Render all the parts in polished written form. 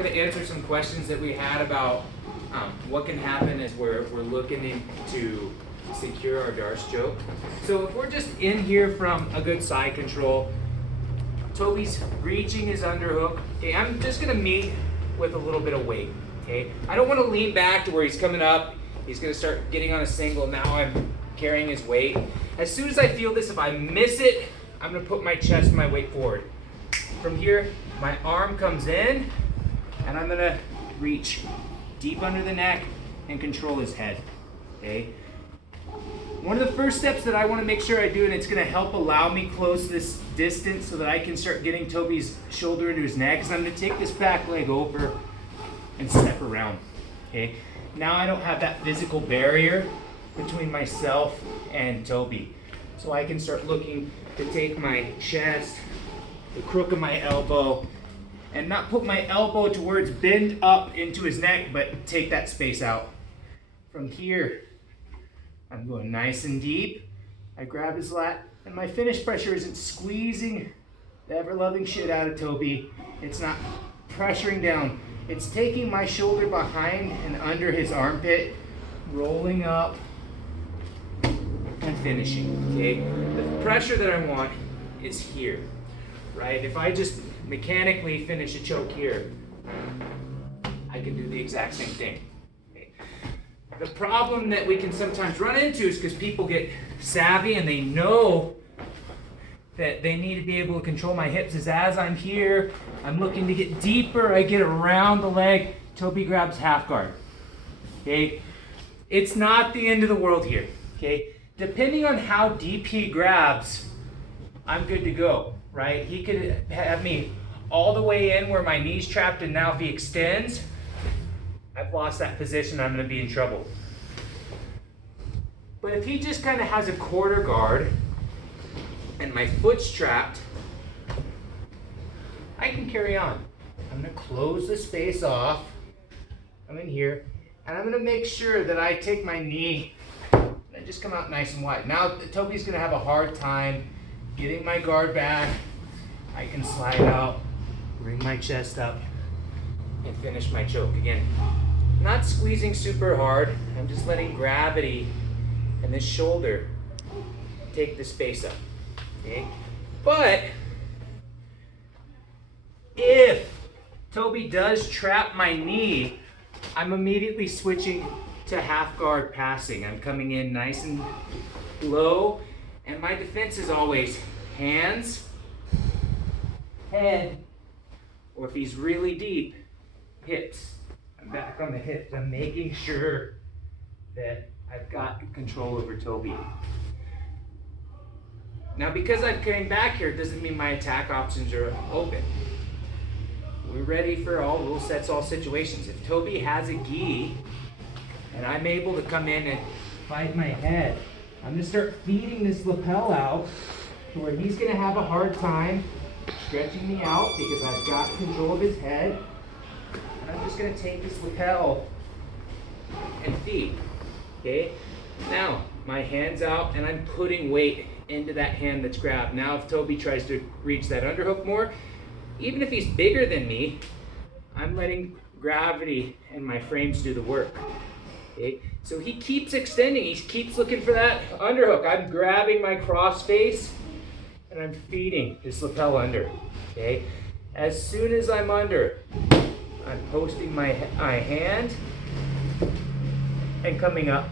going to answer some questions that we had about what can happen as we're looking to secure our Darce choke. So if we're just in here from a good side control, Toby's reaching his underhook. Okay, I'm just going to meet with a little bit of weight. Okay, I don't want to lean back to where he's coming up. He's going to start getting on a single. Now I'm carrying his weight. As soon as I feel this, if I miss it, I'm going to put my chest and my weight forward. From here, my arm comes in, and I'm going to reach deep under the neck and control his head. Okay. One of the first steps that I want to make sure I do, and it's going to help allow me close this distance so that I can start getting Toby's shoulder into his neck, is I'm going to take this back leg over and step around. Okay. Now I don't have that physical barrier between myself and Toby. So I can start looking to take my chest, the crook of my elbow, and not put my elbow towards bend up into his neck, but take that space out. From here, I'm going nice and deep. I grab his lat, and my finish pressure isn't squeezing the ever-loving shit out of Toby. It's not pressuring down. It's taking my shoulder behind and under his armpit, rolling up, and finishing, okay? The pressure that I want is here, right? If I just mechanically finish a choke here, I can do the exact same thing. Okay? The problem that we can sometimes run into is because people get savvy and they know that they need to be able to control my hips, is as I'm here, I'm looking to get deeper, I get around the leg, Toby grabs half guard, okay? It's not the end of the world here, okay? Depending on how deep he grabs, I'm good to go, right? He could have me all the way in where my knee's trapped, and now if he extends, I've lost that position, I'm gonna be in trouble. But if he just kind of has a quarter guard and my foot's trapped, I can carry on. I'm gonna close the space off. I'm in here, and I'm gonna make sure that I take my knee and just come out nice and wide. Now Toby's gonna have a hard time getting my guard back. I can slide out, bring my chest up, and finish my choke. Again, not squeezing super hard. I'm just letting gravity and this shoulder take the space up. Okay? But if Toby does trap my knee, I'm immediately switching to half guard passing. I'm coming in nice and low, and my defense is always hands, head, or if he's really deep, hips. I'm back on the hips. I'm making sure that I've got control over Toby. Now, because I've came back here, it doesn't mean my attack options are open. We're ready for all rule sets, all situations. If Toby has a gi, and I'm able to come in and fight my head, I'm gonna start feeding this lapel out to where he's gonna have a hard time stretching me out because I've got control of his head. And I'm just gonna take this lapel and feed, okay? Now, my hand's out and I'm putting weight into that hand that's grabbed. Now, if Toby tries to reach that underhook more, even if he's bigger than me, I'm letting gravity and my frames do the work. Okay? So he keeps extending, he keeps looking for that underhook. I'm grabbing my cross face and I'm feeding this lapel under. Okay? As soon as I'm under, I'm posting my hand and coming up.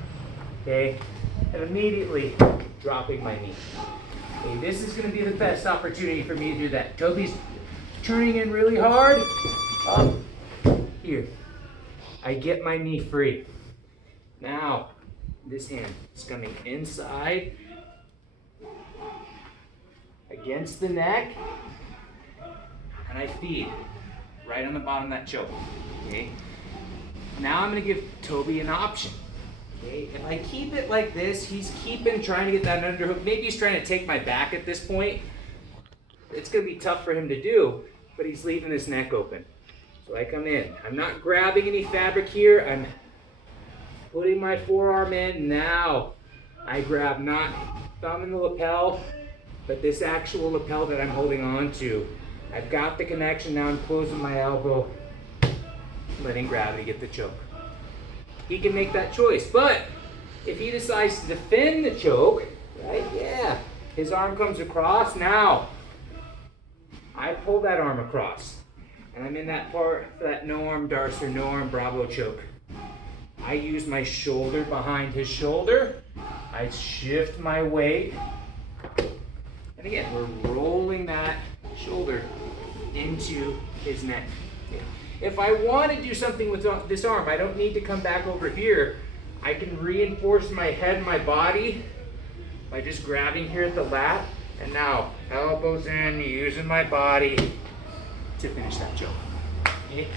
Okay? And immediately dropping my knee. Okay, this is going to be the best opportunity for me to do that. Toby's turning in really hard. Up. Here. I get my knee free. Now, this hand is coming inside, against the neck, and I feed right on the bottom of that choke. Okay? Now I'm going to give Toby an option. Okay, if I keep it like this, he's trying to get that underhook. Maybe he's trying to take my back at this point. It's going to be tough for him to do, but he's leaving this neck open. So I come in. I'm not grabbing any fabric here. I'm putting my forearm in. Now I grab not thumb in the lapel, but this actual lapel that I'm holding on to. I've got the connection. Now I'm closing my elbow letting gravity get the choke. He can make that choice, but if he decides to defend the choke, right, yeah, his arm comes across. Now, I pull that arm across, and I'm in that part, that no-arm Darce or no-arm Bravo choke. I use my shoulder behind his shoulder. I shift my weight. And again, we're rolling that shoulder into his neck. If I want to do something with this arm, I don't need to come back over here. I can reinforce my head and my body by just grabbing here at the lat. And now, elbows in, using my body to finish that choke. Okay?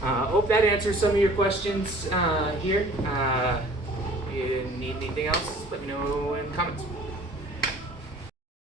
Hope that answers some of your questions here. If you need anything else, let me know in the comments.